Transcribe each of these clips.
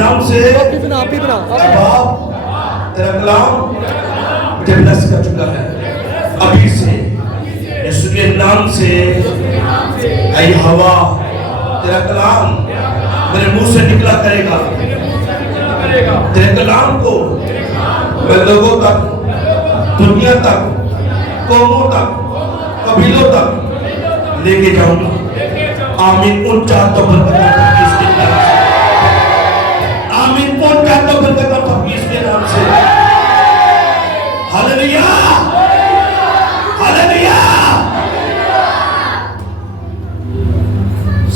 नाम से बाप तेरा कलाम मुझे ब्लेस कर चुका है। अभी से यीशु के नाम से ऐ हवा तेरा कलाम मेरे मुंह से निकला करेगा। तेरे कलाम को मैं लोगों तक, दुनिया तक, कौमों तक, कबीलों तक लेके जाऊंगा। आमीन। ऊंचा तो आमीन। ऊंचा तो इसके नाम से। Hallelujah, hallelujah.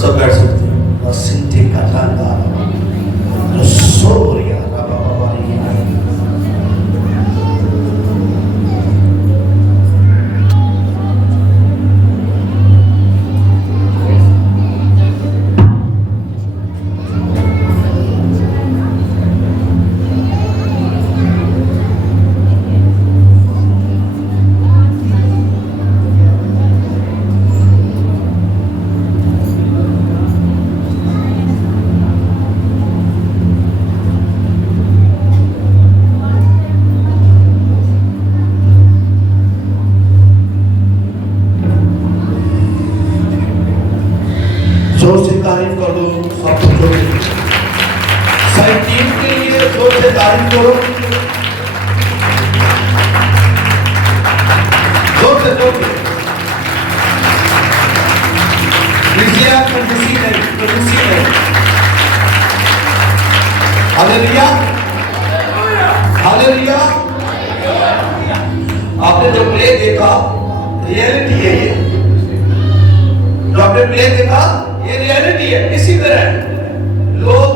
सब बैठ सकते हैं। वसिंते का लांगा सोरिया जोर से तारीफ कर दो। सब जो सारी टीम के लिए जोर से तारीफ करो। जोर से कंजूसी नहीं। Hallelujah, hallelujah. आपने जो प्ले देखा रियलिटी है। ये जो आपने प्ले देखा ये रियलिटी है। इसी तरह लोग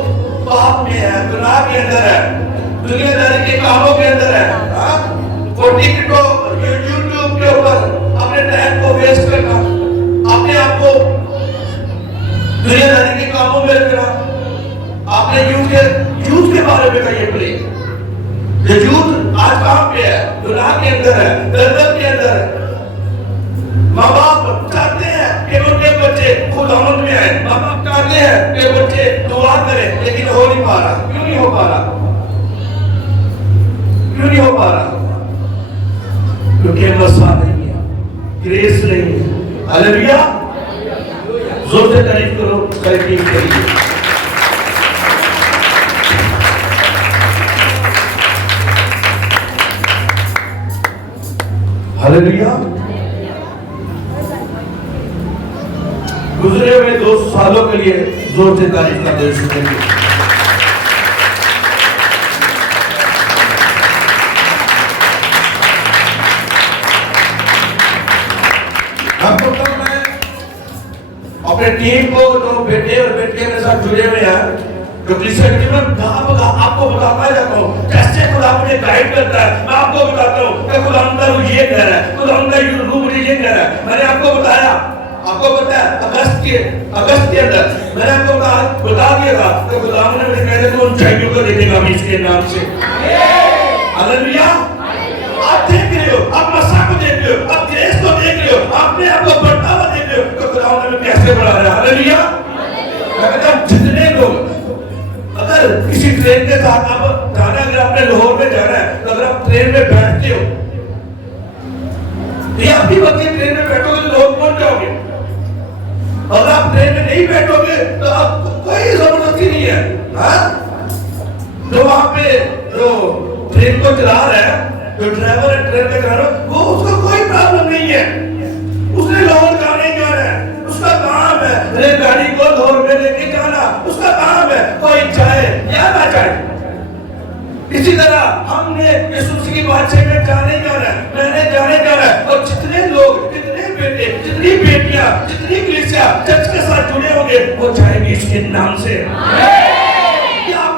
पाप में है, गुनाह के अंदर है, दुनियादारी के कामों के अंदर है। वो टिकटॉक, यूट्यूब के ऊपर अपने टाइम को वेस्ट करना, अपने आप को दुनियादारी के कामों में रखना। आपने यूथ के बारे में कहा ये प्ले। ये यूथ आज कहाँ पे है? गुनाह के अंदर है, दलदल के अंदर है। माँ बाप चाहते हैं कि उनके बच्चे खुद अमन में आए। माँ बाप चाहते हैं कि बच्चे दुआ करें, लेकिन हो नहीं पा रहा। क्यों नहीं हो पा रहा? क्यों नहीं हो पा रहा? क्योंकि मसा नहीं है, ग्रेस नहीं है। हालेलुया। जोर से तारीफ करो सारी टीम के लिए। हालेलुया। गुजरे हुए 2 सालों के लिए जोर से तारीफ का देश सुनेंगे। आपको तो मैं अपने टीम को जो बेटे और बेटियां के साथ जुड़े हुए हैं, जो क्रिश्चियन जीवन आपको बताता जाता हूँ कैसे खुदा मुझे गाइड करता है। मैं आपको बताता हूँ कि खुदा अंदर ये कह रहा है, खुदा अंदर मुझे ये कह रहा है। मैंने आपको बताया अगस्त के अंदर मैंने आपको बता दिया था कि खुदा ने मुझे कह दिया उन चाहिए को देखेगा इसके नाम से। हालेलुया। आप देख रहे हो, आप मसा को देख रहे हो, आप ग्रेस को देख रहे हो, आपने आपको बढ़ता हुआ देख रहे हो कि खुदा ने कैसे बढ़ा रहा है। हालेलुया। मैं कहता हूँ जितने लोग अगर किसी ट्रेन के साथ आप जाना, अगर आपने लाहौर में जाना है तो अगर आप ट्रेन में बैठते हो, ये आपकी बच्चे ट्रेन में बैठोगे तो लाहौर पहुंच जाओगे। अगर आप ट्रेन में नहीं बैठोगे तो आपको कोई जबरदस्ती नहीं है। जो वहां पे जो ट्रेन को चला रहा है, जो ड्राइवर है ट्रेन का ड्राइवर, वो उसको कोई प्रॉब्लम नहीं है। उसने लाहौर जाना ही जाना है, उसका काम है रेलगाड़ी को लाहौर में लेके जाना, उसका काम है। कोई चाहे या ना चाहे। इसी तरह हमने यीशु की बादशाही में जाने जाना है, मैंने जाने जाना है। और जितने लोग, जितने बेटे, जितनी बेटियां, जितनी कलीसिया चर्च के साथ जुड़े होंगे वो चाहेंगे इसके नाम से। ये आप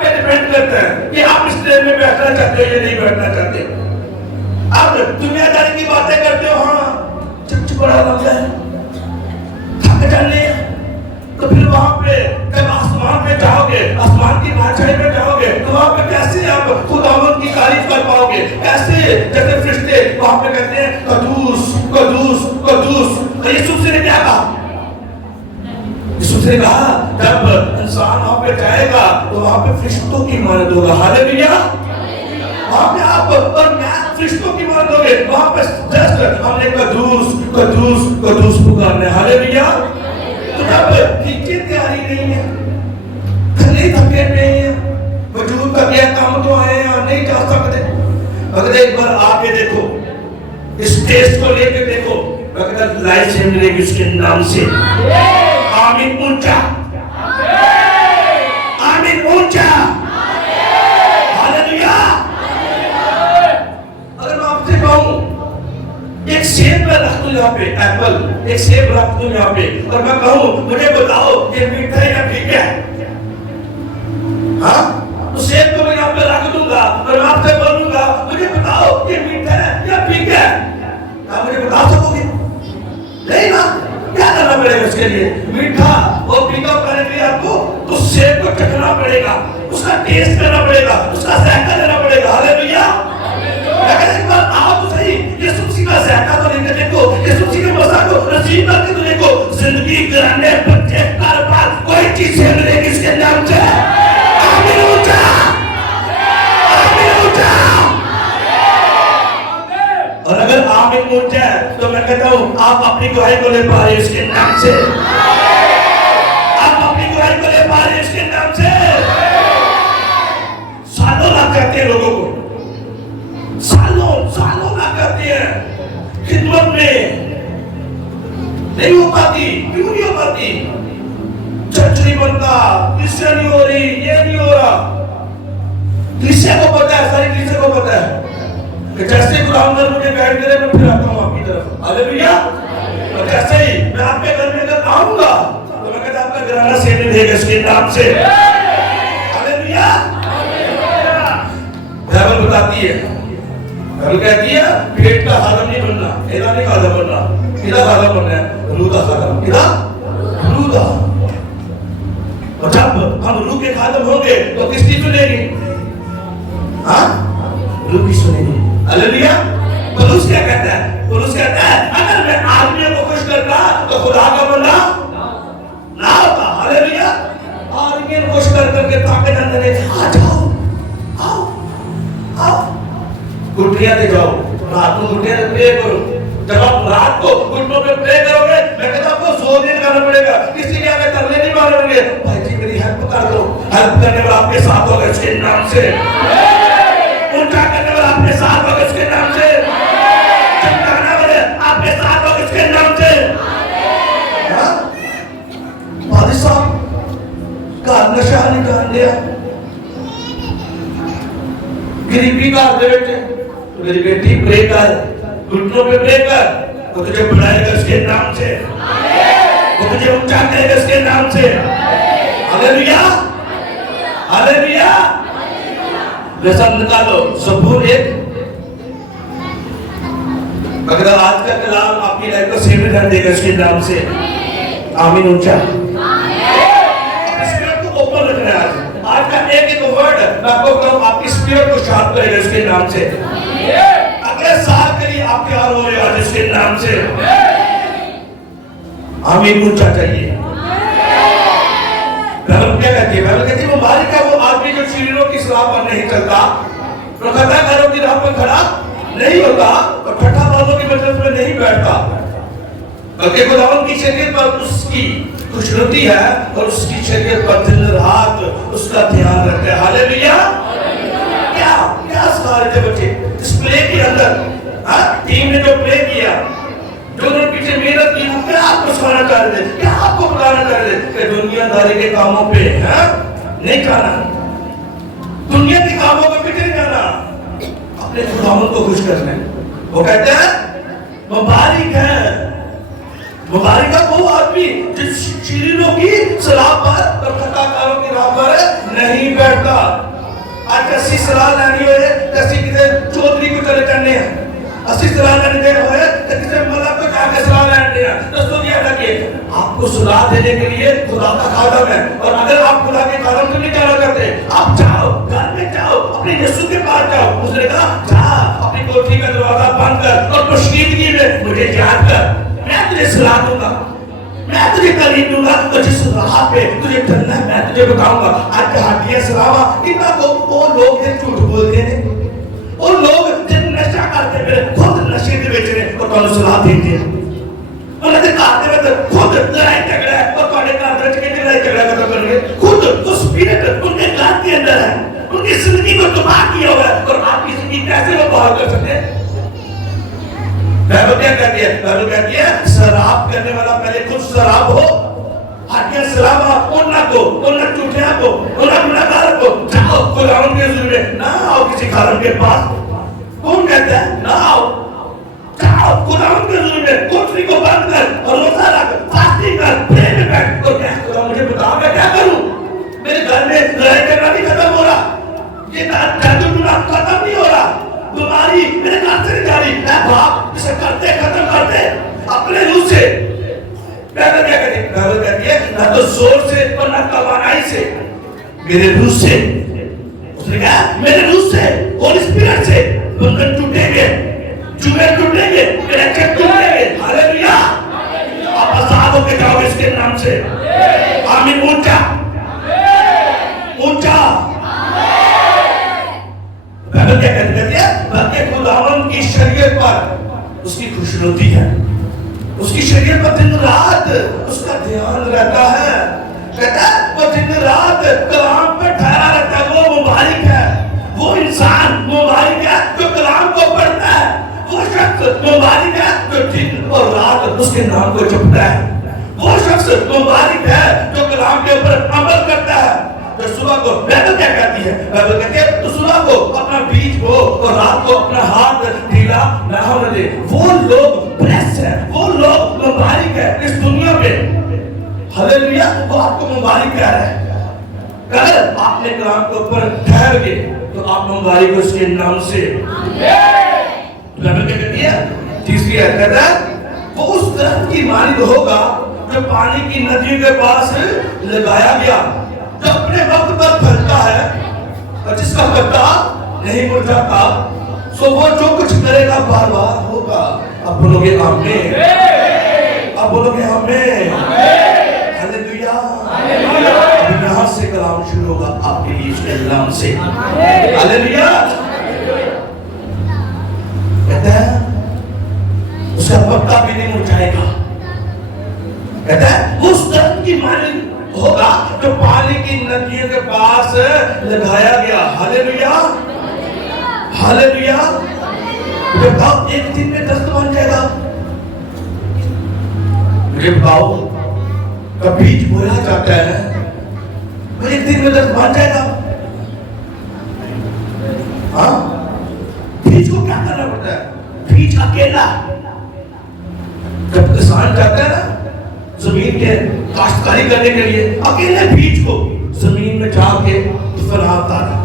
पे डिपेंड करता है कि आप इस ट्रेन में बैठना चाहते हो या नहीं बैठना चाहते। अब दुनियादारी की बातें करते हो, हाँ चर्च बड़ा लंबा है, थक जाने, तो फिर वहां पे जब आसमान पे जाओगे, आसमान की बादशाही में जाओगे, तो वहां पे कैसे आप खुदावंद की तारीफ कर पाओगे? कैसे जैसे फरिश्ते वहां पे कहते हैं कदूस कदूस कदूस। यीशु ने क्या कहा? यीशु ने कहा جب انسان وہاں پہ جائے گا تو وہاں پہ فرشتوں کی مانند ہوگا. ہاللیلویا. وہاں پہ آپ اور میں فرشتوں کی مانند ہوگے. وہاں پہ جسٹ ہم نے قدوس پکارنے. ہاللیلویا. تو جب نیچے تیاری نہیں ہے, تھلے تھکے نہیں ہے, وجود کا کیا کام تو آئے ہیں نہیں جا سکتے, اگر ایک بار آگے دیکھو, اس ٹیسٹ کو لے کے دیکھو, اگر لائف سے ملے گی اس کے نام سے. آمین اونچا, آمین اونچا. ہاللیلویا. اگر میں آپ سے کہوں ایک سیب میں رکھ دوں یہاں پہ, ایپل ایک سیب رکھ دوں یہاں پہ, اور میں کہوں مجھے بتاؤ یہ میٹھا ہے یا پھیکا ہے, ہاں تو سیب کو میں یہاں پہ رکھ دوں گا اور میں آپ سے بولوں گا مجھے بتاؤ یہ میٹھا ہے یا پھیکا ہے, کیا مجھے بتا سکو گے؟ نہیں نا. کیا کرنا پڑے گا اس کے لیے؟ میٹھا اور پھیکا کرنے کے لیے آپ کو تو سیب کو چکھنا پڑے گا, اس کا ٹیسٹ کرنا پڑے گا, اس کا ذائقہ لینا پڑے گا. ہاللیلویا. لیکن ایک بار آپ تو صحیح یسوع مسیح کا ذائقہ تو لے کے دیکھو, یسوع مسیح کے مزہ کو نصیب کر کے تو دیکھو. زندگی گرانے بچے کاروبار کوئی چیز سے ملے گی اس کے نام سے. آمین اونچا, آمین اونچا. اور اگر آمین اونچا ہے تو میں کہتا ہوں آپ اپنی گواہی کو لے پا رہے اس کے نام سے. آپ اپنی گواہی کو لے پا رہے اس کے نام سے. سالوں لگ جاتے ہیں لوگوں کو, سالوں لگ جاتے ہیں خدمت میں, نہیں ہو پاتی. کیوں نہیں ہو پاتی؟ چرچ نہیں بنتا, کرسچن نہیں ہو رہی, یہ نہیں ہو رہا. کلیسیا کو پتا ہے, ساری کلیسیا کو پتا ہے کہ جیسے خداوند نے مجھے گائیڈ کرے میں پھر آتا ہوں آپ کی طرف. ہاللیلویا. اور جیسے ہی میں آپ کے گھر میں اگر آؤں گا تو میں کہتا آپ کا گھرانہ سینے دے گا اس کے نام سے. ہاللیلویا. بائبل بتاتی ہے, بائبل کہتی ہے پیٹ کا خادم نہیں بننا, ایدا نہیں خادم بننا. کدا خادم بننا ہے؟ روح کا خادم. کدا؟ روح کا. اور جب ہم روح کے خادم ہوں گے تو کس کی سنیں گے؟ ہاں, روح کی سنیں گے. ہاللیلویا. پولس کیا کہتا ہے؟ پولس کہتا ہے اگر میں آدمیوں کو خوش کرتا تو خدا کا بندہ نہ ہوتا. ہاللیلویا. آدمیوں کو خوش کر کے طاقت اندر ہے. آ جاؤ, آؤ آؤ, گھٹنیاں دے جاؤ, رات کو گھٹنیاں دے پرے کرو. جب آپ رات کو گھٹنوں پہ پرے کرو گے میں کہتا آپ کو زور نہیں لگانا پڑے گا, کسی کے آگے ترلے نہیں ماریں گے. بھائی جی میری ہیلپ کر دو, ہیلپ کرنے والا آپ کے ساتھ ہوگا اس کے نام سے. اونچا کرنے والا آپ کے ساتھ ہوگا اس کے نام سے. چمکانے والے آپ کے ساتھ ہوگا اس کے نام سے. پادری صاحب کا نشہ نکال دیا, غریبی کا دے بیٹے, میری بیٹی پرے کر, گھٹنوں پہ پرے کر, وہ تجھے بڑھائے گا اس کے نام سے, وہ تجھے اونچا کرے گا اس کے نام سے. ہاللیلویا. ہاللیلویا. جیسا نکالو زبور 1. اگر آج کا کلام آپ کی لائف کو سیو کر دے گا اس کے نام سے. آمین اونچا. اسپرٹ کو اوپن رکھنا ہے. آج کا ایک ورڈ میں آپ کو کہوں آپ کی اسپرٹ کو شارپ کرے گا اس کے نام سے. اگلے سال کے لیے آپ تیار ہو رہے ہیں اس کے نام سے. آمین اونچا چاہیے. بائبل کیا کہتی ہے؟ بائبل کہتی ہے مبارک ہے وہ آدمی جو شریروں کی صلاح پر نہیں چلتا, جو خطا کاروں کی راہ پر کھڑا نہیں ہوتا, اور ٹھٹھا بازوں کی مجلس میں نہیں بیٹھتا, بلکہ خداوند کی شریعت پر اس کی خوشنودی ہے اور اس کی شریعت پر دن رات اس کا دھیان رکھتے ہیں. ہاللیلویا. کیا سکھا رہے تھے بچے اس پلے کے اندر؟ ٹیم نے جو پلے کیا, جو انہوں نے پیچھے محنت کی, وہ کیا آپ کو سکھانا چاہ رہے تھے, کیا آپ کو بتانا چاہ رہے تھے کہ دنیا داری کے کاموں پہ نہیں جانا, دنیا کے کاموں پہ پیچھے نہیں جانا, اپنے خداوند کو خوش کرنا ہے. وہ کہتے ہیں مبارک ہے, مبارک ہے وہ آدمی جس شریروں کی صلاح پر اور خطا کاروں کی راہ پر نہیں بیٹھتا. آج ایسی صلاح لینی ہوئے جیسی کسی چودھری کو چلے جانے ہیں, ایسی صلاح لینی دینا ہوئے کہ کسی ملک کو جا کے صلاح لینی ہے. دوستوں یہ ہے کہ آپ کو صلاح دینے کے لیے خدا کا خادم ہے, اور اگر آپ خدا کے خادم سے نہیں جانا کرتے, آپ جاؤ گھر میں جاؤ اپنے یسوع کے پاس جاؤ. اس نے کہا جا اپنی کوٹھی کا دروازہ بند کر اور پوشیدگی میں مجھے یاد کر, میں تجھے صلاح دوں گا. میں تجھے تعلیم دوں گا اور جس راہ پہ تجھے چلنا ہے میں تجھے بتاؤں گا. آج کا ہاتھیہ سلامہ اتنا کو وہ لوگ جو جھوٹ بولتے ہیں, وہ لوگ جن نشہ کرتے پھر خود نشے دے وچ نے اور تانوں صلاح دیندے ہیں. انہاں دے گھر دے وچ خود لڑائی جھگڑا ہے اور تواڈے گھر وچ کیڑی لڑائی جھگڑا ختم کرنگے. خود وہ سپرٹ ان کے گھر کے اندر ہے, ان کی زندگی کو تباہ کیا ہوا ہے, اور آپ کی زندگی کیسے وہ باہر کر سکتے ہیں؟ بائبل کیا کہتی ہے؟ بائبل کہتی ہے شراب کرنے والا پہلے خود شراب ہو. ہاتھیہ سلامہ انہاں کو, انہاں ٹوٹیاں کو, انہاں گناہگار کو جاؤ خداوند کے حضور میں نہ آؤ کسی خادم کے پاس. کون کہتا ہے نہ آؤ؟ جاؤ خداوند کے حضور میں کوٹری کو بند کر اور روزہ رکھ, فاسٹنگ کر, پرے میں بیٹھ اور کہہ خدا مجھے بتا میں کیا کروں؟ میرے گھر میں لڑائی جھگڑا نہیں ختم ہو رہا, یہ جادو ٹونا ختم نہیں ہو رہا, بیماری میرے گھر سے نہیں جا رہی. اے باپ اسے کرتے ختم کرتے اپنے روح سے. بائبل کیا کہتی ہے؟ بائبل کہتی ہے نہ تو زور سے اور نہ توانائی سے, میرے روح سے. اس نے کہا میرے روح سے, ہولی اسپرٹ سے بندھن ٹوٹیں گے, جمعے ٹوٹیں گے, کنیکشن ٹوٹیں گے. ہاللیلویا. آپ آزاد ہو کے جاؤ اس کے نام سے. آمین. اونچا اونچا. بائبل کیا کہتی ہے؟ بلکہ خداوند کی شریعت پر اس کی خوشنودی ہے, اس کی شریعت پر دن رات اس کا دھیان رہتا ہے. کہتا ہے وہ دن رات کلام پر ٹھہرا رہتا ہے, وہ مبارک ہے. وہ انسان مبارک ہے جو کلام کو پڑھتا ہے. وہ شخص مبارک ہے جو دن اور رات اس کے نام کو جپتا ہے. وہ شخص مبارک ہے جو کلام کے اوپر عمل کرتا ہے. تو صبح کو بائبل کیا کہتی ہے؟ بائبل کہتی ہے تو صبح کو اپنا بیج بو اور رات کو اپنا ہاتھ ڈھیلا نہ ہونے دے. وہ لوگ بلیس ہے, وہ لوگ مبارک ہے اس دنیا پہ. ہاللیلویا. وہ آپ کو مبارک کہہ رہا ہے. اگر آپ نے کلام کے اوپر ٹھہر گئے تو آپ مبارک اس کے نام سے. بائبل کیا کہتی ہے؟ تیسری آیت کہتا ہے وہ اس درخت کی مانند ہوگا جو پانی کی ندیوں کے پاس لگایا گیا, جو اپنے وقت پر پھلتا ہے اور جس کا پتا نہیں مرجھاتا. سو وہ جو کچھ کرے گا بار بار ہوگا. اب بولو گے آمین, اب بولو گے آمین. ہاللیلویا. اب یہاں سے کلام شروع ہوگا آپ کے لیے اس کے نام سے. ہاللیلویا. کہتا ہے اس کا پتا بھی نہیں مرجھائے گا. کہتا ہے اس درخت کی مانند ہوگا جو پانی کی ندیوں کے پاس لگایا گیا. ہاللیلویا. ہاللیلویا. مجھے بتاؤ ایک دن میں درخت بن جائے گا؟ مجھے بتاؤ کا بیج بویا جاتا ہے وہ ایک دن میں درخت بن جائے گا؟ ہاں, بیج کو کیا کرنا پڑتا ہے؟ بیج اکیلا جب کسان جاتا ہے نا زمین کے کاشتکاری کرنے کے لیے, اکیلے بیج کو زمین میں جا کے دفناتا ہے,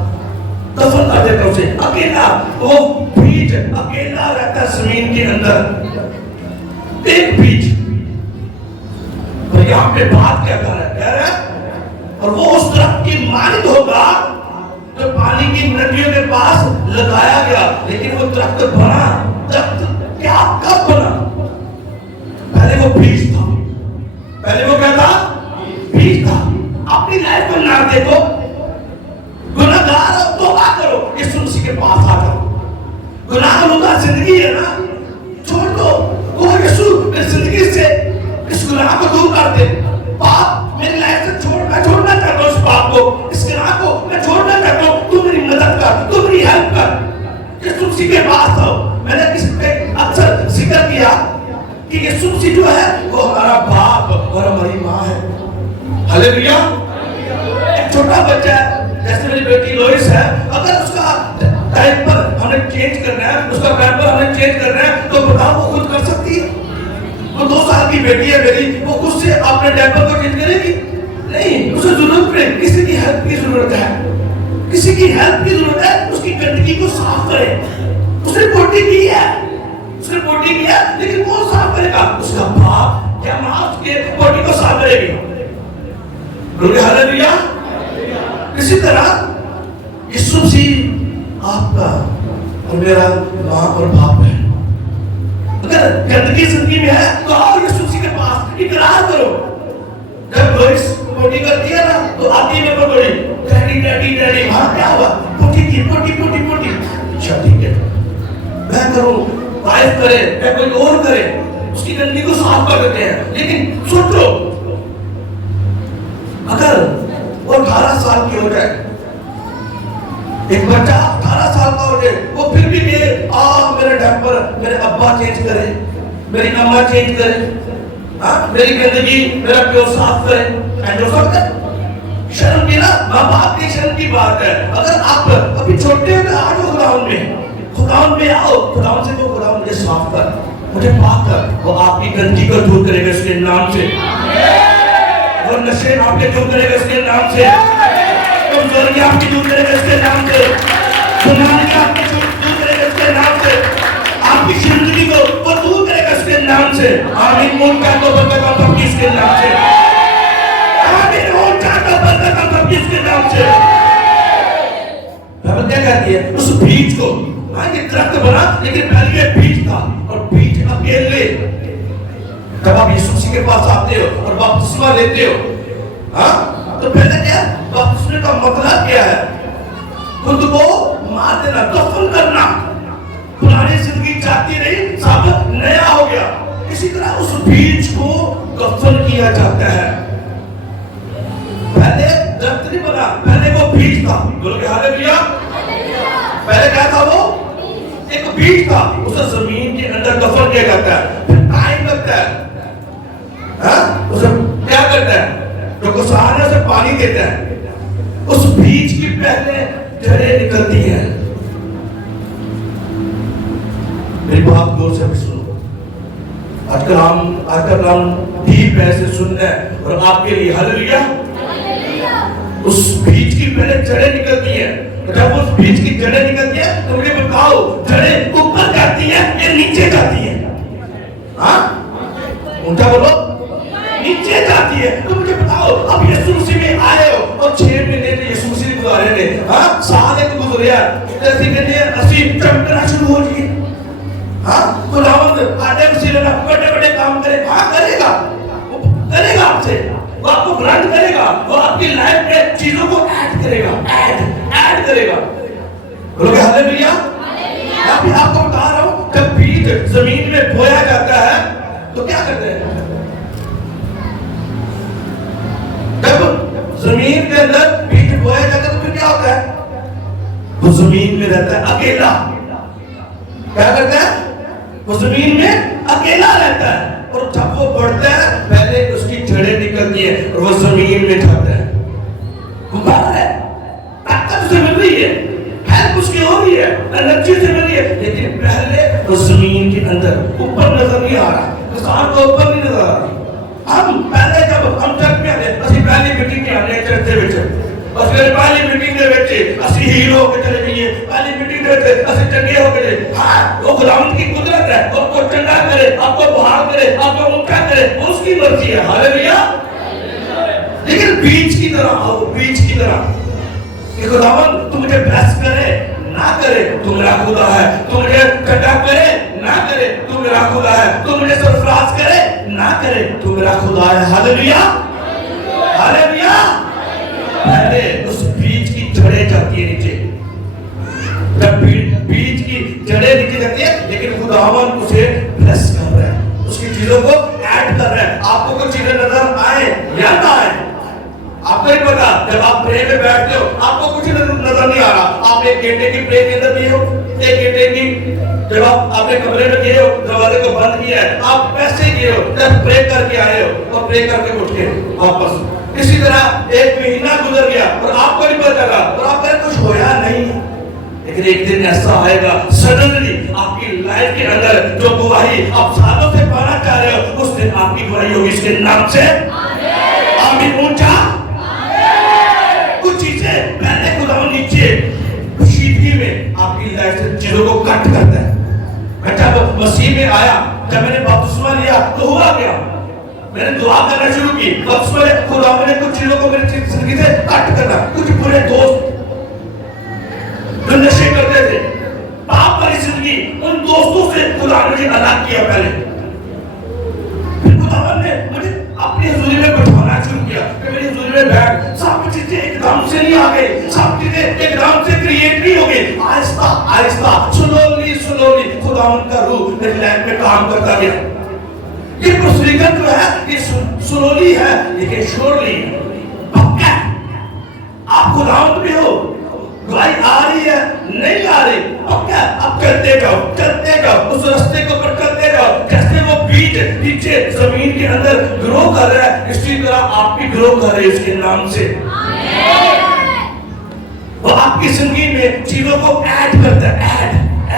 دفن کر دیتا اسے اکیلا. وہ بیج اکیلا رہتا ہے زمین کے اندر, ایک بیج. اور یہاں پہ بات کیا کر رہا ہے؟ اور وہ اس درخت کی مانند ہوگا جو پانی کی ندیوں کے پاس لگایا گیا. لیکن وہ درخت بنا, درخت کیا کب بنا؟ پہلے وہ بیج تھا. پہلے وہ کیا تھا؟ بیج تھا. اپنی لائف کو نہ دیکھو, گناہگار ہو توبہ کرو, یسوع مسیح کے پاس آ جاؤ. گناہ آلودہ زندگی ہے نا, چھوڑ دو. وہ یسوع میری زندگی سے اس گناہ کو دور کر دے. پاپ میری لائف سے میں چھوڑنا چاہتا ہوں اس پاپ کو, اس گناہ کو میں چھوڑنا چاہتا ہوں. تو میری مدد کر, تو میری ہیلپ کر. یسوع مسیح کے پاس آؤ. میں نے کسی پہ اکثر ذکر کیا کہ یسوع مسیح جو ہے وہ ہمارا باپ اور ہماری ماں ہے. ہاللیلویا. ایک چھوٹا بچہ ہے جیسے میری بیٹی لوئس ہے, اگر اس کا ڈائپر ہمیں چینج کرنا ہے, اس کا پیمپر ہمیں چینج کرنا ہے, تو بتاؤ وہ خود کر سکتی ہے؟ وہ 2 سال کی بیٹی ہے میری, وہ خود سے اپنے ڈائپر کو چینج کرے گی؟ نہیں, اسے ضرورت ہے, کسی کی ہیلپ کی ضرورت ہے. کسی کی ہیلپ کی ضرورت ہے. اس کی گندگی کو صاف کرے. اس نے پوٹی کی ہے, اس نے پوٹی کیا, لیکن کون صاف کرے گا؟ اس کا باپ یا ماں اس کے پوٹی کو صاف کرے گی. بولے ہاللیلویا. اسی طرح یسوع مسیح آپ کا اور میرا ماں اور باپ ہے. اگر گندگی زندگی میں ہے تو آؤ یسوع مسیح کے پاس, اقرار کرو, लोइस पोटी करती है ना तो आती है मेरे को थोड़ी डैडी डैडी डैडी, हाँ क्या हुआ, पोटी की पोटी पोटी पोटी, अच्छा ठीक है मैं करूँ, वाइफ करे या कोई और करे, उसकी गंदगी को साफ कर देते हैं। लेकिन सोचो अगर वो 18 साल की हो जाए, एक बच्चा 18 साल का हो जाए, वो फिर भी मेरा डायपर मेरे अब्बा चेंज करे, मेरी अम्मा चेंज करे, मेरी गंदगी मेरा प्यो साफ करे, ऐसा हो सकता है? शर्म की ना, माँ बाप की शर्म की बात है। अगर आप अभी छोटे हो तो आ जाओ खुदावन में आओ, खुदावन से तो खुदावन मुझे साफ कर, मुझे पाक कर, वो आपकी गंदगी को दूर करेगा उसके नाम से, वो नशे आपके दूर करेगा उसके नाम से, कमजोरी आपकी दूर करेगा उसके नाम से, गुनाह आपकी दूर करेगा उसके नाम से, आपकी जिंदगी को वो दूर करेगा उसके नाम से। आमीन। मुल्क का तो बरकत हम किसके नाम से, आमीन। मुल्क का तो बरकत हम किसके नाम से। बाइबल क्या कहती है, उस बीज को, हाँ ये दरख्त बना लेकिन पहले ये बीज था, और बीज अकेले जब आप यीशु मसीह के पास आते हो और बपतिस्मा लेते हो, हाँ तो पहले क्या बपतिस्मे का मतलब क्या है, खुद को मार देना, दफन करना, पुरानी जिंदगी जाती रही, सब नया हो गया। इसी तरह उस बीज को दफन किया जाता है। पहले दरख्त नहीं बना, पहले वो बीज था, बोल के हालेलुया। पहले क्या था, वो एक बीज था, उसे जमीन के अंदर दफन किया जाता है, फिर टाइम लगता है, उसे क्या करता है, जो किसान उसे पानी देता है, उस बीज की पहले जड़ें निकलती हैं। मेरी बात गौर से सुनो, आजकल हम डीप ऐसे सुन रहे हैं और आपके लिए हालेलुया। उस बीज की पहले जड़ें निकलती हैं, जब उस बीज की जड़ें निकलती है तो मुझे बताओ जड़ें ऊपर जाती है या नीचे जाती है, हाँ उनका बोलो, नीचे जाती है। तो मुझे बताओ अब यीशु मसीह में आए हो और 6 महीने ने यीशु मसीह ने गुजारे ने, हाँ साल एक गुजरिया, जैसे कहते हैं असी चमकना शुरू हो जाए, हाँ खुदावंद आटे मसीह ने बड़े बड़े काम करे, हाँ करेगा, वो करेगा आपसे, वो आपको ग्रांट करेगा, वो आपकी लाइफ में चीजों को ऐड करेगा, ऐड करेगा। बोलोगे हालेलुया। मैं आपको बता रहा हूँ, जब बीज जमीन में बोया जाता है तो क्या करते हैं, जब जमीन के अंदर बीज बोया जाता है तो फिर क्या होता है, वो जमीन में रहता है अकेला। क्या करता है, वो जमीन में अकेला रहता है, और जब वो बढ़ता है पहले उसकी जड़ें निकलती है और वो जमीन में जाता है, है ताकत से मिल रही है, हेल्प उसकी हो रही है, एनर्जी से मिल रही है, लेकिन पहले वो जमीन के अंदर ऊपर नजर नहीं आ रहा, किसान को ऊपर नहीं नजर आ रहा। हम पहले जब हम चर्च में आते, ਅਸੀਂ पहली मीटिंग में आने चर्च ਦੇ ਵਿੱਚ, और फिर पहली मीटिंग ਦੇ ਵਿੱਚ ਅਸੀਂ हीरो होके चले जाइए, पहली मीटिंग ਦੇ ਵਿੱਚ ਅਸੀਂ चंगे होके चले, हाँ वो खुदावंद की कुदरत है, वो आपको चंगा करे, आपको बहाल करे, आपको ऊंचा करे, वो उसकी मर्जी है। हालेलुया। लेकिन बीज की तरह आओ, बीज की तरह कि खुदावंद तू मुझे ब्लेस करे ना करे, तू मेरा खुदा है, तू मुझे चंगा करे ना करे, तू मेरा खुदा है, तू मुझे सरफराज करे ना करे, तू मेरा खुदा है। Hallelujah, hallelujah. पहले उस बीज की जड़ें जाती है नीचे, जब बीज की जड़ें नीचे जाती है, लेकिन खुदावंद उसे ब्लेस कर रहा है, उसकी चीजों को ऐड कर रहा है। आपको कुछ चीजें नजर आए या ना आए, आपको नहीं पता, जब आप प्रे में बैठते हो आपको कुछ नजर नहीं आ रहा, आप 1 घंटे की प्रे के अंदर गए हो, 1 घंटे की, जब आप अपने कमरे में गए हो, दरवाजे को बंद किया है, आप पैसे गए हो, जब प्रे करके आए हो और प्रे करके उठ के वापस, इसी तरह 1 महीना गुजर गया और आपको नहीं पता लगा और आपका कुछ होया नहीं। लेकिन एक दिन ऐसा आएगा, सडनली आपकी लाइफ के अंदर जो गवाही आप सालों से पाना चाह रहे हो, उस दिन आपकी गवाही होगी इसके नाम से। आमीन। ऊंचा कुछ चीजें पहले खुदावंद नीचे शीतगी में आपकी लाइफ से चीजों को कट करता है। मैं जब मसीह में आया, जब मैंने बपतिस्मा लिया तो हुआ क्या, मैंने दुआ करना शुरू की, बपतिस्मा में खुदावंद ने कुछ चीजों को मेरी जिंदगी से कट करना, कुछ बुरे दोस्त जो नशे करते थे, पाप वाली जिंदगी, उन दोस्तों से खुदावंद ने अलग किया। पहले फिर खुदावंद ने मुझे अपनी हुजूरी में बैठाना शुरू किया, एकदम से नहीं आ गए, सब चीजें एकदम से क्रिएट नहीं हो गई, आहिस्ता आहिस्ता स्लोली स्लोली खुदावंद का रूह मेरी लाइफ में काम करता गया। ये प्रोसीजर जो है ये स्लोली है लेकिन श्योरली पक्का। आप खुदावंद भी हो, दुआई आ रही है नहीं आ रही, पक्का आप चलते जाओ उस रास्ते के ऊपर चलते जाओ। जैसे वो बीज नीचे जमीन के अंदर ग्रो कर रहा है, इसी तरह आप भी ग्रो कर रहे हैं इसके नाम से। वो आपकी जिंदगी में चीजों को ऐड करता है,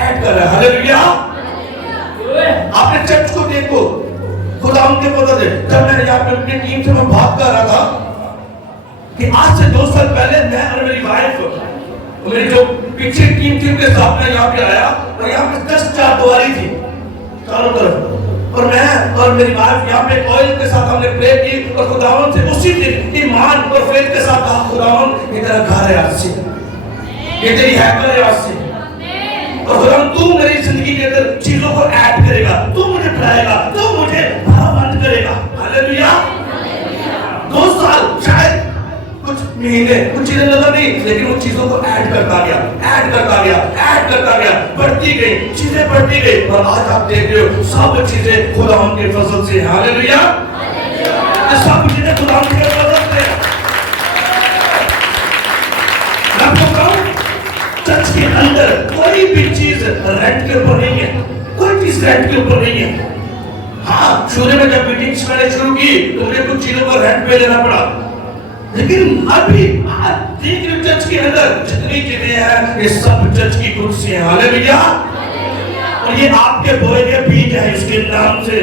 ऐड कर रहा है। हालेलुया। आपने चर्च को देखो, खुदा उनके पता दे, जब मैं यहाँ पे अपनी टीम से मैं बात कर रहा था कि आज से 2 साल पहले मैं और मेरी वाइफ, मेरी जो पीछे टीम थी उनके साथ में यहाँ पे आया और यहाँ पे 10 चारदीवारी थी चारों तरफ, और मैं और मेरी वाइफ यहाँ पे ऑयल के साथ हमने प्रे की और खुदावंद से उसी दिन ईमान और फेथ के साथ कहा, खुदावंद ये तेरा घर है आज से, ये तेरी हैकल है आज से, और खुदावंद तू मेरी जिंदगी के अंदर चीजों को ऐड करेगा, तू मुझे बढ़ाएगा, तू मुझे बंद करेगा। हालेलुया। 2 साल शायद कुछ महीने कुछ चीजें नजर नहीं, लेकिन उन चीजों को ऐड करता गया, बढ़ती गई, चीजें बढ़ती गई, और आज आप देख रहे हो सब चीजें खुदावंद के फजल से। हालेलुया। सब चीजें खुदावंद के फजल से। मैं आपको कहूं, चर्च के अंदर कोई भी चीज रेंट के ऊपर नहीं है, कोई चीज रेंट के ऊपर नहीं है। हाँ, शुरू में जब मीटिंग्स मैंने शुरू की तो मुझे कुछ चीजों का रेंट पे लेना पड़ा, लेकिन अभी आज देख रहे चर्च के अंदर जितनी चीजें हैं ये सब चर्च की खुद से हैं। हालेलुया। और ये आपके बोए के बीज है इसके नाम से।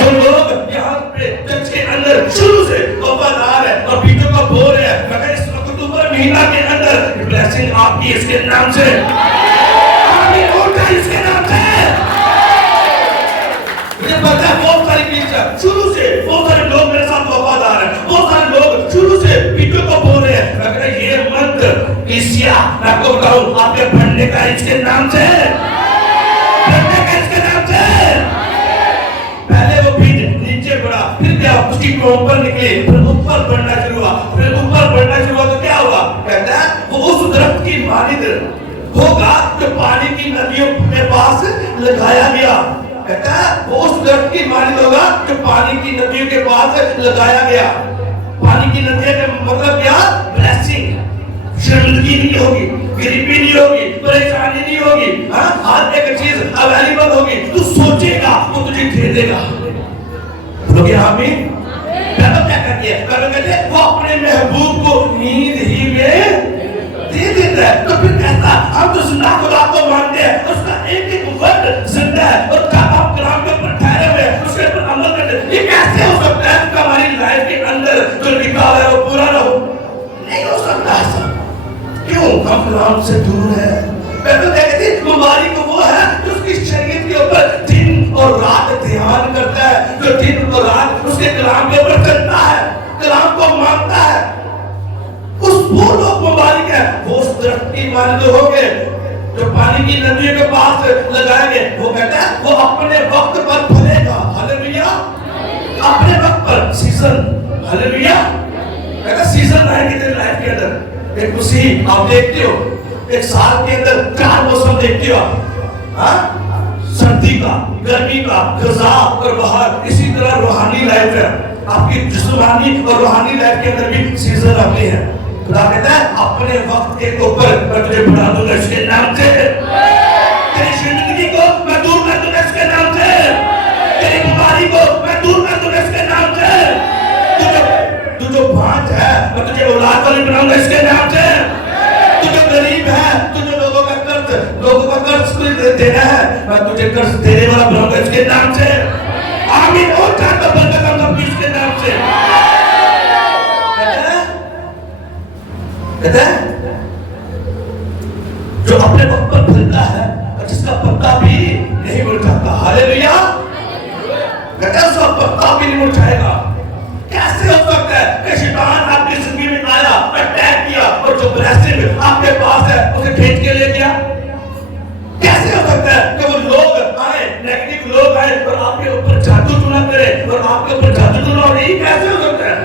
जो लोग यहाँ पे चर्च के अंदर शुरू से वफादार है और बीजों का बो रहे हैं, मगर इस अक्टूबर महीना के अंदर ब्लेसिंग आपकी इसके नाम से, आमीन होगा इसके नाम से। मुझे पता है बहुत सारी चीजें शुरू से बहुत सारे लोग मेरे साथ वफादार हैं, बहुत सारे लोग शुरू से बीजों को बो रहे हैं, मगर ये मंत्र इसिया मैं आपको बताऊं आपके बढ़ने का इसके नाम से, बढ़ने का इसके नाम से। पहले वो बीज नीचे बढ़ा, फिर क्या उसकी ऊपर निकली, फिर ऊपर बढ़ना शुरू हुआ, फिर ऊपर बढ़ना शुरू हुआ तो क्या हुआ, कहता है वो उस दरख्त की मानिंद होगा जो पानी की नदियों के पास लगाया गया। कहता है वो उस दरख्त की मानिंद होगा जो पानी की नदियों के पास लगाया गया। पानी की नदियों का मतलब क्या, ब्लेसिंग, शर्मिंदगी नहीं होगी, गरीबी नहीं होगी, परेशानी नहीं होगी, हाँ हर एक चीज अवेलेबल होगी, तू सोचेगा वो तुझे दे देगा। बोलोगे आमीन। क्या करती है, कहते हैं वो अपने महबूब को नींद ही में दे देता है। तो फिर कहता हम तो जिंदा खुदा को मानते हैं, उसका एक एक वर्ड जिंदा है और जब आप कलाम के ऊपर ठहरे हुए हैं उसके ऊपर अमल करते हैं, ये कैसे हो सकता है कि हमारी लाइफ के अंदर जो लिखा हुआ है वो पूरा ना हो? नहीं हो सकता ऐसा। क्यों? हम कलाम से दूर है। मैं तो कहती मुबारक वो है जो उसकी शरीयत के ऊपर दिन और रात ध्यान करता है, जो दिन और रात उसके कलाम के ऊपर चलता है, कलाम को मानता है, उस वो लोग मुबारक है। वो उस दरख्त की मानिंद होंगे जो पानी की नदियों के पास लगाएंगे। वो कहता है वो अपने वक्त पर फलेगा। हालेलुया। अपने वक्त पर, सीजन। हालेलुया। कहता सीजन आएंगे तेरी लाइफ के अंदर। एक उसी आप देखते हो एक साल के अंदर 4 मौसम देखते हो आप, हाँ? सर्दी का, गर्मी का, खज़ां और बहार। इसी तरह रूहानी लाइफ है, आपकी जिस्मानी और रूहानी लाइफ के अंदर भी सीजन आते हैं। खुदा कहता है अपने वक्त के ऊपर मैं तुझे बढ़ा दूंगा इसके नाम से, तेरी जिंदगी को मैं दूर कर दूंगा इसके नाम से, तेरी बीमारी को मैं दूर कर दूंगा इसके नाम से, तू जो भांज है मैं तुझे औलाद वाली बनाऊंगा इसके नाम से, तू जो गरीब है, तू जो लोगों का कर्ज देना है मैं तुझे कर्ज देने वाला बनाऊंगा इसके नाम से। आमीन। और चाहता बरकत हम इसके नाम से। कहता है जो अपने वक्त पर फलता है और जिसका पत्ता भी नहीं मुरझाता। हालेलुया। कहता है उसका पत्ता भी नहीं मुरझाएगा। कैसे हो सकता है कि शैतान आपकी जिंदगी में आया, अटैक किया और जो ब्लेसिंग आपके पास है उसे खींच के ले गया? कैसे हो सकता है कि वो लोग आए, नेगेटिव लोग आए और आपके ऊपर जादू टूना करे और आपके ऊपर जादू टूना हो? ये कैसे हो सकता है?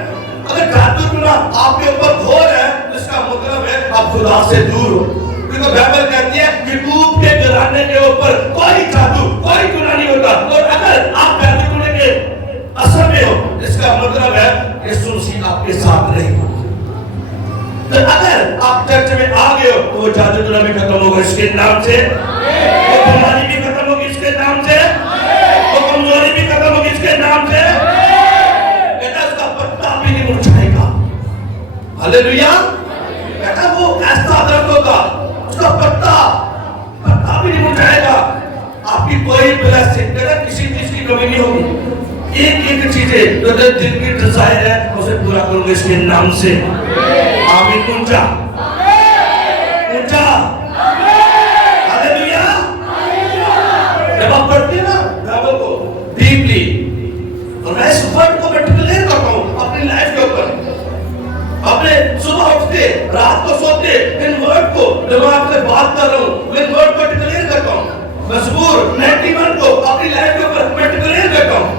अगर जादू टूना आपके ऊपर हो रहा है खुदा से दूर हो। क्योंकि बाइबल कहती है कि ऊप के घराने के ऊपर कोई जादू कोई गुनाह नहीं होता। और अगर आप जादू टोने के असर में हो, इसका मतलब है यीशु मसीह आपके साथ नहीं। तो अगर आप चर्च में आ गए हो तो वो जादू टोना भी खत्म होगा इसके नाम से, वो बीमारी भी खत्म होगी इसके नाम से, वो कमजोरी भी खत्म होगी इसके नाम से। बेटा उसका पत्ता भी नहीं मुरझाएगा। हालेलुया। बेटा वो ऐसा दर्द होगा, उसका पत्ता भी नहीं मुरझाएगा। आपकी कोई ब्लेसिंग किसी चीज की कमी नहीं होगी। एक चीजें जो दिल की डिजायर है उसे पूरा करूंगा इसके नाम से। आमीन। ऊंचा ऊंचा हालेलुया। जब आप पढ़ते हैं ना बाइबल को डीपली, और मैं इस वर्ड को मैं डिक्लेयर करता हूं अपनी लाइफ के ऊपर। अपने सुबह उठते रात को सोते इन वर्ड को जब मैं आपसे बात कर रहा हूं, इन वर्ड को डिक्लेयर करता हूं। मजबूर 91 को अपनी लाइफ के ऊपर मैं डिक्लेयर करता हूं।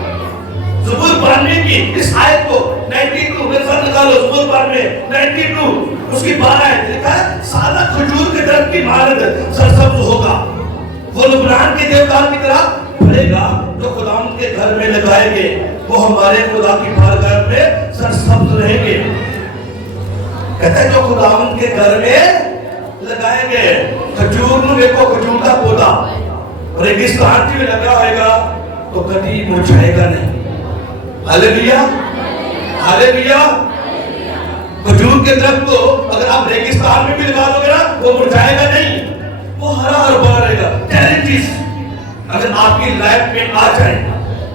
ज़बूर 92 की इस आयत को 92 मेरे साथ निकालो। ज़बूर 92 उसकी 12 है, लिखा है सादा खजूर के दरख्त की मानद सरसब्ज होगा, वो लुबनान के देवदार की तरह फलेगा, जो खुदावंद के घर में लगाएंगे वो हमारे खुदा की बारगाह में सरसब्ज रहेंगे। कहते हैं जो खुदावंद के घर में लगाएंगे। खजूर नु देखो, खजूर का पौधा रेगिस्तान में लगा होगा तो कभी मुरझाएगा नहीं। Hallelujah hallelujah. खजूर के दरख्त को अगर आप रेगिस्तान में भी लगा दोगे ना वो मुरझाएगा नहीं, वो हरा भरा रहेगा। चैलेंजेस अगर आपकी लाइफ में आ जाए,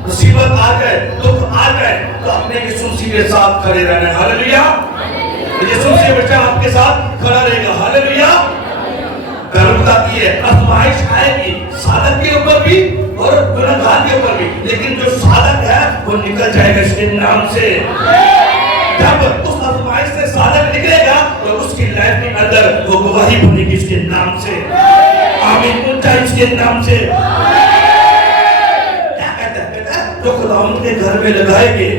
मुसीबत आ जाए, दुख आ जाए, तो अपने यीशु मसीह के साथ खड़े रहना है। हालेलुया। यीशु मसीह बच्चा आपके साथ खड़ा रहेगा। हालेलुया। बाइबल बताती है आजमाइश आएगी साधक के ऊपर भी और गुनहगार के ऊपर भी, लेकिन जो साधक है वो निकल जाएगा इसके नाम से। जब उस आजमाइश से साधक निकलेगा तो उसकी लाइफ के अंदर वो गवाही बनेगी इसके नाम से। आमीन। ऊंचा इसके नाम से। क्या कहता है जो खुदावंद के घर में लगाएंगे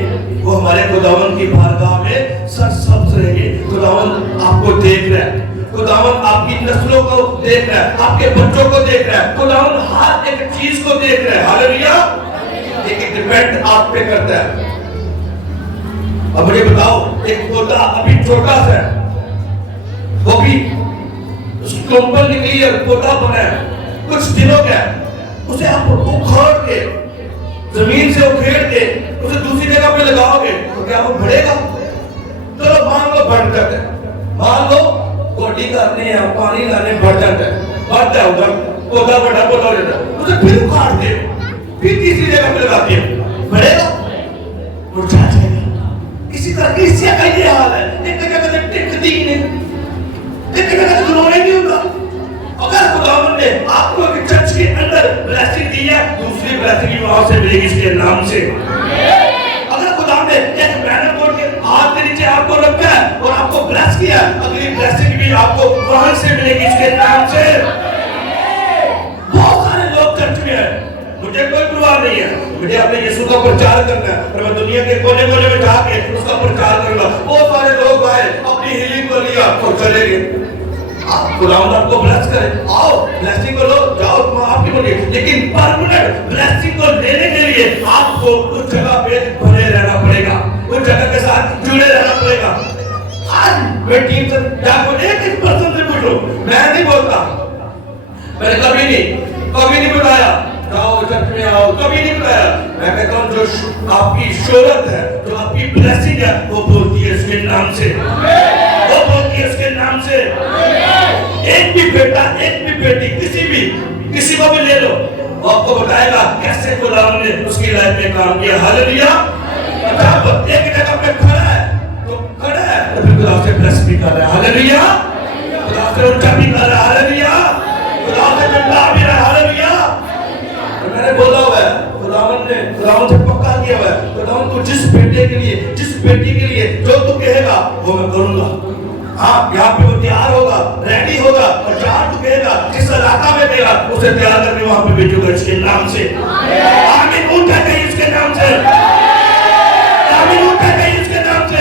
वो हमारे खुदावंद की बारगाह में सरसब्ज रहेंगे। खुदावंद आपको देख रहा है, खुदावंद आपकी नस्लों को देख रहा है, आपके बच्चों को देख रहा है, खुदावंद हर एक चीज को देख रहा है। हालेलुया। लेकिन डिपेंड आप पे करता है। अब मुझे बताओ, एक पौधा अभी छोटा सा है, वो भी उसकी कोंपल निकली है, पौधा बना है, कुछ दिनों का, उसे आप उखाड़ के जमीन से उखेड़ के उसे दूसरी जगह पे लगाओगे तो क्या वो बढ़ेगा? चलो मान लो बढ़ जाता है, मान लो गोडी करने हैं, पानी लाने बढ़ जाता है, बढ़ता है उधर पौधा बड़ा पौधा हो जाता है, उसे फिर उखाड़ते हो, फिर तीसरी जगह पे लगाते हो, बढ़ेगा? मुरझा जाएगा। इसी तरह कलीसिया का ये हाल है, एक जगह से टिकती नहीं, एक जगह से ग्रोइंग नहीं होगा। अगर खुदावंद ने आपको एक चर्च के अंदर ब्लेसिंग दी है, दूसरी ब्लेसिंग वहां से मिलेगी इसके नाम से। अगर खुदावंद ने एक बैनर बोर्ड के हाथ के नीचे आपको रखा है और आपको ब्लेस किया, अगली ब्लेसिंग भी आपको वहां से मिलेगी इसके नाम से। बहुत सारे लोग चर्च में हैं, मुझे कोई परवाह नहीं है, मुझे अपने यीशु का प्रचार करना है और मैं दुनिया के कोने-कोने में जाके उसका प्रचार करूंगा। बहुत सारे लोग आए, अपनी हीलिंग को लिया और चले गए। खुदावंद आपको ब्लेस करे, आओ ब्लेसिंग को लो, जाओ तुम आपकी बोलिए, लेकिन परमानेंट ब्लेसिंग को लेने के लिए आपको उस जगह पे बने रहना पड़ेगा, उस जगह के साथ जुड़े रहना पड़ेगा। आज मैं टीम से जाकर एक पर्सन से पूछो, मैं नहीं बोलता, मैंने कभी नहीं बताया जाओ चर्च में आओ, कभी नहीं बताया। मैं कहता हूँ जो आपकी शोहरत है, जो आपकी ब्लेसिंग है, वो बोलती है इसके नाम से, वो बोलती है इसके नाम से। एक भी बेटा, एक भी बेटी, किसी को भी ले लो, वो आपको बताएगा कैसे खुदावंद ने उसकी लाइफ में काम किया। हालेलुया। जब एक जगह पे खड़ा है तो फिर खुदा से ब्लेस भी कर रहा है। हालेलुया। खुदा से ऊंचा भी कर रहा है। हालेलुया। खुदा से झंडा भी रहा है। हालेलुया। मैंने बोला हुआ है, खुदावंद से पक्का किया हुआ है, खुदावंद तू जिस बेटे के लिए, जिस बेटी के लिए जो तू कहेगा वो मैं करूंगा। हाँ, यहाँ पे वो तैयार होगा, रेडी होगा, और जहाँ तू कहेगा, जिस इलाका में कहेगा, उसे तैयार करके वहाँ पे भेजूंगा इसके नाम से। आमीन। ऊँचा कहिए इसके नाम से। आमीन। ऊँचा कहिए इसके नाम से।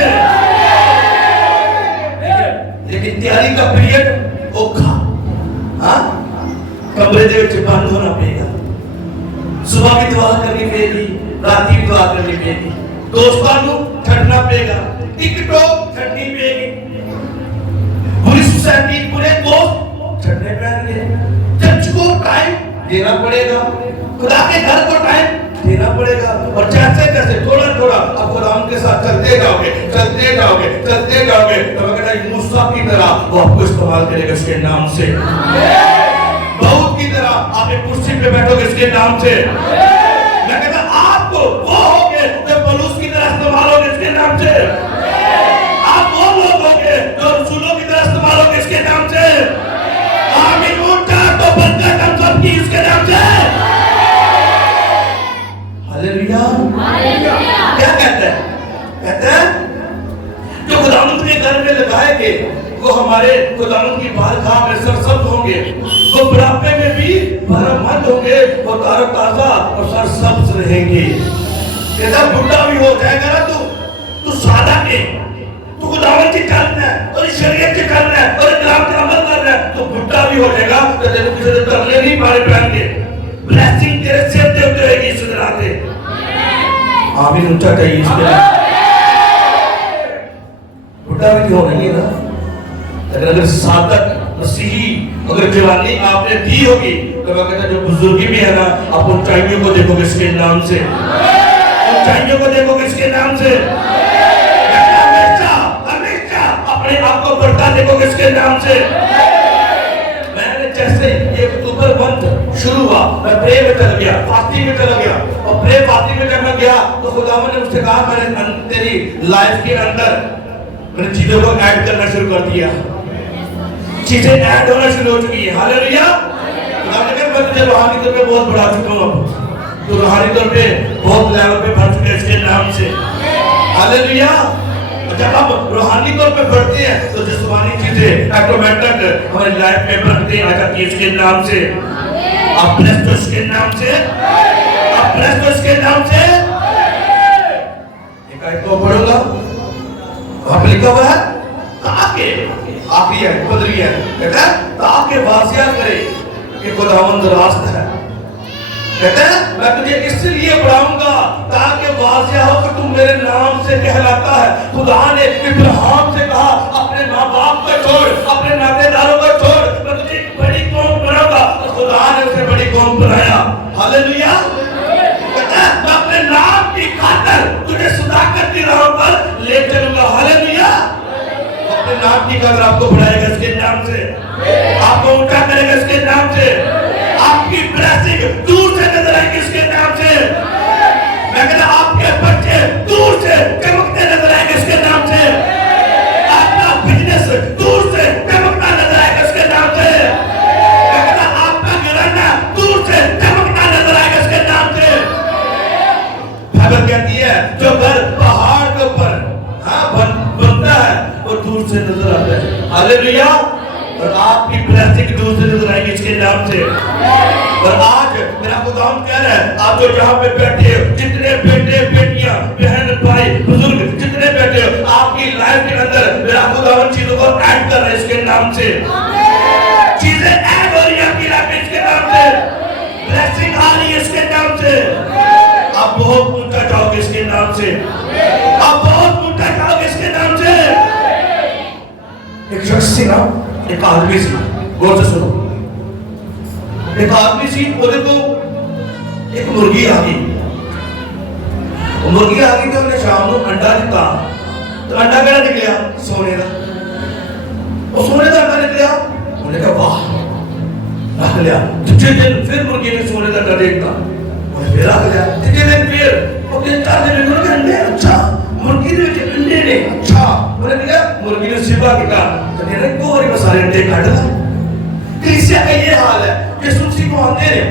लेकिन تیاری کا پیریڈ اوکھا ہاں کمرے دے وچ بند ہونا پے گا صبح بھی دعا کرنی پے گی رات بھی دعا کرنی پے گی دوستاں نوں چھڈنا پے گا ٹک ٹاک چھڈنی پے گی پوری سوسائٹی پورے دوست چھڈنے پڑیں گے چرچ کو ٹائم دینا پڑے گا خدا کے گھر کو ٹائم دینا پڑے گا اور جیسے جیسے تھوڑا تھوڑا آپ قرآن کے ساتھ چلتے جاؤ گے چلتے جاؤ گے چلتے جاؤ گے تو میں کہتا ہوں موسیٰ کی طرح وہ آپ کو استعمال کرے گا اس کے نام سے داؤد کی طرح آپ ایک کرسی پہ بیٹھو گے اس کے نام سے میں کہتا ہوں آپ کو وہ ہوگے جو پولس کی طرح استعمال ہوگے اس کے نام سے آپ وہ لوگ ہوگے جو رسولوں کی طرح استعمال ہوگے اس کے نام سے آمین اونچا تو برکت ہم سب کی اس کے نام سے ہاللیلویا کیا کہتا ہے کہتا ہے جو خداوند کے گھر میں لگائے گے وہ ہمارے خداوند کی بارگاہ میں سرسبز ہوں گے وہ بڑھاپے میں بھی بھرمند ہوں گے وہ تار و تازہ اور سرسبز رہیں گے کہتا بڑھا بھی ہو جائے گا نا تو سادہ کے تو خداوند کی چلنا ہے اور شریعت کی چلنا ہے اور اکرام کا عمل کرنا ہے تو بڑھا بھی ہو جائے گا تو تیرے کسی سے ترلے نہیں پارے پہن گے بلیسنگ تیرے سر دے ہوتے ہوئے گی اس طرح سے آمین اونچا چاہیے اس کے بڑھا بھی ہو نہیں نا اگر صادق مسیحی اگر جوانی آپ نے دی ہوگی تو میں کہتا جو بزرگی بھی ہے نا آپ اونچائیوں کو دیکھو گے اس کے نام سے اونچائیوں کو دیکھو گے اس کے نام سے اپنے آپ کو بڑھتا دیکھو گے اس کے نام سے میں نے جیسے یہ اکتوبر منتھ شروع ہوا میں پرے میں چل گیا فاسٹنگ میں چلا گیا اور پرے فاسٹنگ میں جب میں گیا تو خداوند نے مجھ سے کہا میں نے تیری لائف کے اندر میں نے چیزوں کو ایڈ کرنا شروع کر دیا چیزیں ایڈ ہونا شروع ہو چکی ہیں ہاللیلویا خداوند نے کہا میں تجھے روحانی طور پہ بہت بڑھا چکا ہوں تو روحانی طور پہ بہت لیول پہ بڑھ چکے اس کے نام سے ہاللیلویا جب ہم روحانی طور پہ بڑھتے ہیں تو جسمانی چیزیں آٹومیٹک ہماری لائف میں بڑھتے آ جاتی ہیں اس کے نام سے آپ بلیسڈ ہو اس کے نام سے آپ بلیسڈ ہو اس کے نام سے ایک آیت کو پڑھوں گا وہاں پہ لکھا ہوا ہے تاکہ آخری ہے بدری ہے کہتا ہے تاکہ واضح کرے کہ خداوند راست ہے کہتا ہے میں تجھے اس لیے بڑھاؤں گا تاکہ واضح ہو کہ تم میرے نام سے کہلاتا ہے خدا نے ابراہیم سے کہا اپنے ماں باپ کو چھوڑ اپنے ناطے داروں کو چھوڑ میں تجھے ایک بڑی قوم بناؤں گا اور خدا نے اسے بڑی قوم بنایا ہاللیلویا کہتا ہے میں اپنے نام کی خاطر تجھے صداقت کی راہوں پر لے چلوں گا ہاللیلویا اپنے نام کی خاطر آپ کو بڑھائے گا اس کے نام سے آپ کو اونچا کرے گا اس کے نام سے آپ کی بلیسنگ دور سے نظر آئے گی اس کے نام سے میں کہتا آپ کے بچے دور سے چمکتے نظر آئے گے اس کے نام سے آپ کا بزنس دور سے چمکتا نظر آئے گا اس کے نام سے میں کہتا آپ کا گھرانہ دور سے چمکتا نظر آئے گا اس کے نام سے بائبل کہتی ہے جو گھر پہاڑ کے اوپر بنتا ہے وہ دور سے نظر آتا ہے ہاللیلویا اور آپ کی بلیسنگ دور سے نظر آئے گی اس کے نام سے اور آج میرا خداوند کہہ رہا ہے آپ جو یہاں پہ بیٹھے ہو جتنے بیٹے بیٹیاں بہن بھائی بزرگ جتنے بیٹھے ہو آپ کی لائف کے اندر میرا خداوند چیزوں کو ایڈ کر رہا ہے اس کے نام سے چیزیں ایڈ ہو رہی ہیں آپ کی لائف میں اس کے نام سے بلیسنگ آ رہی ہے اس کے نام سے آپ بہت اونچا جاؤ گے اس کے نام سے آپ بہت اونچا جاؤ گے اس کے نام سے ایک شخص سی نا ایک آدمی سی غور سے سنو ایک آدمی سی بولے تو ایک مرغی آ گئی مرغی آ گئی تو انہیں شام کو انڈا دیتا تو انڈا کہنا نکلیا سونے کا وہ سونے کا انڈا نکلیا انہوں نے کہا واہ رکھ لیا تیسرے دن پھر مرغی نے سونے کا انڈا دیکھتا انہیں پھر رکھ لیا تیسرے دن پھر وہ 3-4 دن میں انڈے اچھا مرغی نے انڈے نے اچھا انہوں نے کہا مرغی نے سبا کیا تو کہہ رہے کوئی مسالے انڈے کھڑ لیا کلیسیا کا یہ حال ہے یسوع مسیح کو آتے ہیں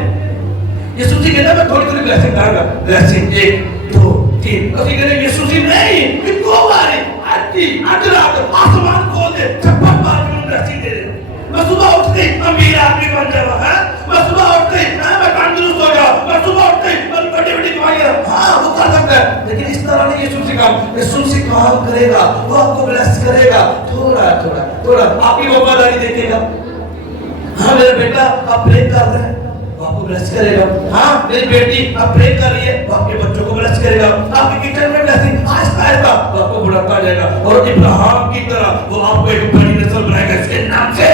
یسوع مسیح کہتا ہے میں تھوڑی تھوڑی بلیسنگ داں گا بلیسنگ 1 2 3 اسی کہتے ہیں یسوع مسیح نہیں کہ دو باری آتی رات آسمان کھول دے چھپن بار میں بلیسنگ دے دے میں صبح اٹھتے ہی امیر آدمی بن جاؤں میں صبح اٹھتے ہی میں تندرست ہو جاؤں میں صبح اٹھتے ہی میں بڑی بڑی دعائیں ہاں وہ کر سکتا ہے، لیکن اس طرح نہیں یسوع سے کام، یسوع سے کام کرے گا، وہ آپ کو بلیس کرے گا، تھوڑا تھوڑا تھوڑا آپ کی وفاداری دیکھے گا. ہاں میرا بیٹا آپ پریئر کر رہے ہیں، وہ آپ کو بلیس کرے گا. ہاں میری بیٹی آپ پریئر کر رہی ہے، وہ آپ کے بچوں کو بلیس کرے گا. آپ کے کچن میں بلیسنگ آہستہ آہستہ وہ آپ کو بڑھاتا جائے گا، اور ابراہیم کی طرح وہ آپ کو ایک بڑی نسل بنائے گا اس کے نام سے.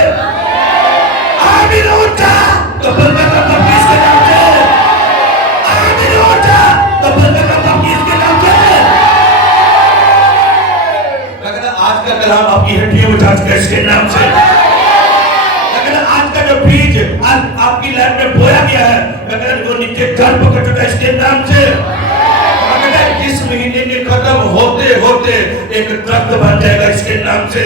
آمین اونچا تو برکت کا تفیض کے نام سے. آمین اونچا تو برکت کا تفیض کے نام سے. میں کہتا آج کا کلام آپ کی ہڈیوں میں جھانچ کے اس کے نام سے. آج کا جو بیج آپ کی لائف میں بویا گیا ہے، میں کہتا ہوں وہ نیچے جڑ پکڑ چکا ہے اس کے نام سے. میں کہتا ہوں اس مہینے کے ختم ہوتے ہوتے ایک درخت بن جائے گا اس کے نام سے.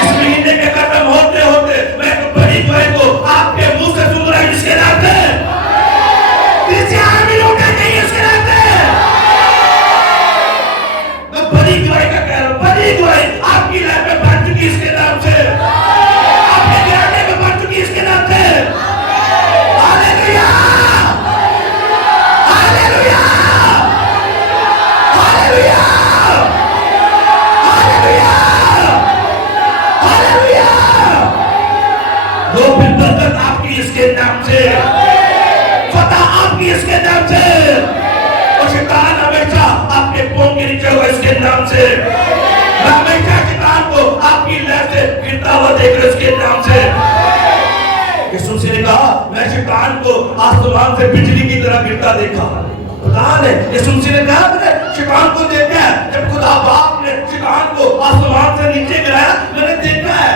اس مہینے کے ختم ہوتے ہوتے میں ایک بڑی دعائیں کو آپ کے منہ سے سن رہا ہوں اس کے نام سے. کسی آمین اٹھا نہیں اس کے نام سے. میں بڑی دعائیں کا کہہ رہا ہوں، بڑی دعائیں آپ کی لائف میں بن چکی اس کے نام سے. اس کے نام سے. Hallelujah hallelujah hallelujah hallelujah hallelujah. وہ پھر برکت آپ کی اس کے نام سے، فتح آپ کی اس کے نام سے، اور شیطان ہمیشہ آپ کے پاؤں کے نیچے ہوگا اس کے نام سے. میں ہمیشہ شیطان کو آپ کی لہر سے گرتا ہوا دیکھ رہا اس کے نام سے. یسوع نے کہا میں شیطان کو آسمان سے بجلی کی طرح گرتا دیکھا. خدا نے یسوع نے کہا میں نے شیطان کو دیکھا ہے. جب خدا باپ نے شیطان کو آسمان سے نیچے گرایا میں نے دیکھا ہے.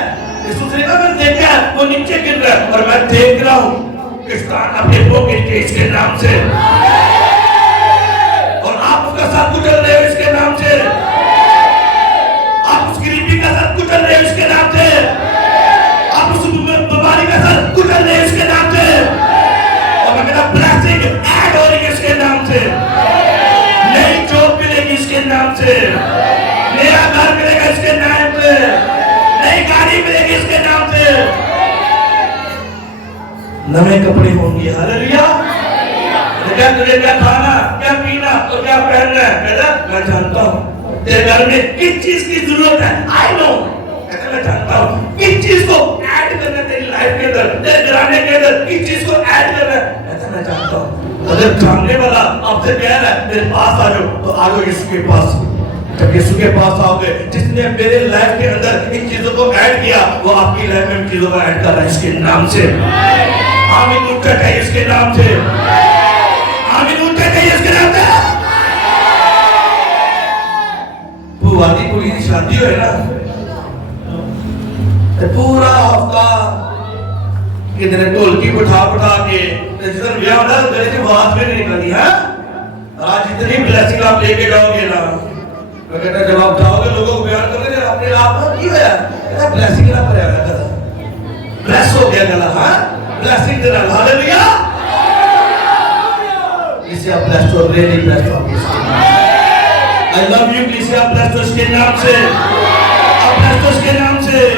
یسوع نے کہا میں نے دیکھا ہے وہ نیچے گر رہا ہے، اور میں دیکھ رہا ہوں کہ شیطان اپنے پاؤں کے نیچے اس کے نام سے، اور آپ اس کا ساتھ کچل رہے ہو اس کے نام سے. آپ اس گریبی کا ساتھ کچل رہے ہو اس کے نام سے. آپ اس بیماری کا سر کچل رہے اس کے نام سے. اور میں کہتا بلیسنگ ایڈ ہو رہی ہے اس کے نام سے. نئی جاب ملے گی اس کے نام سے. نیا گھر ملے گا اس کے نام سے. نئی گاڑی ملے گی اس کے نام سے. نئے کپڑے ہوں گے. ہاللویا. کیا تجھے کیا کھانا کیا پینا اور کیا پہننا ہے؟ کہتا میں جانتا ہوں تیرے گھر میں کس چیز کی ضرورت ہے. آئی نو. میں جانتا ہوں کس چیز کو ایڈ کرنا تیری لائف کے اندر، تیرے گھرانے کے اندر کس چیز کو ایڈ کرنا ہے. ایسا میں جانتا ہوں. اگر جاننے والا آپ سے کہہ رہا ہے میرے پاس آ جاؤ، تو آ جاؤ یسوع کے پاس. جب یسوع کے پاس آؤ گے، جس نے میرے لائف کے اندر ان چیزوں کو ایڈ کیا، وہ آپ کی لائف میں ان چیزوں کو ایڈ کر رہا ہے اس کے نام سے. آمین اونچا کہیے اس کے نام سے. آمین اونچا کہیے اس کے نام سے. وہ وادی پوری کی شادی ہوئے نا، پورا ہفتہ کتنے ٹولکی بٹھا بٹھا کے جس دن بیاہ ہوتا ہے میرے سے آواز میں نہیں نکلتی ہے. آج اتنی بلیسنگ آپ لے کے جاؤ گے نا، میں کہتا ہے جب آپ جاؤ گے لوگوں کو بیان کرنے دے اپنے آپ میں کی ہویا کہتا بلیسنگ نہ پڑے گا. کہتا بلیس ہو گیا گلا. ہاں بلیسنگ دینا. ہاللویا. اسے آپ بلیس ہو ریلی بلیس ہو اس کے نام. I love you. اسے آپ بلیس ہو اس کے نام سے. آپ بلیس ہو اس کے نام سے.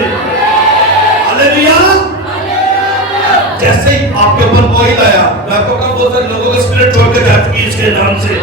ہاللویا. جیسے ہی آپ کے اوپر کوئی آیا، میں آپ کو کہا بہت سارے لوگوں کے اسپرٹ چھوڑ کے جا چکی اس کے نام سے.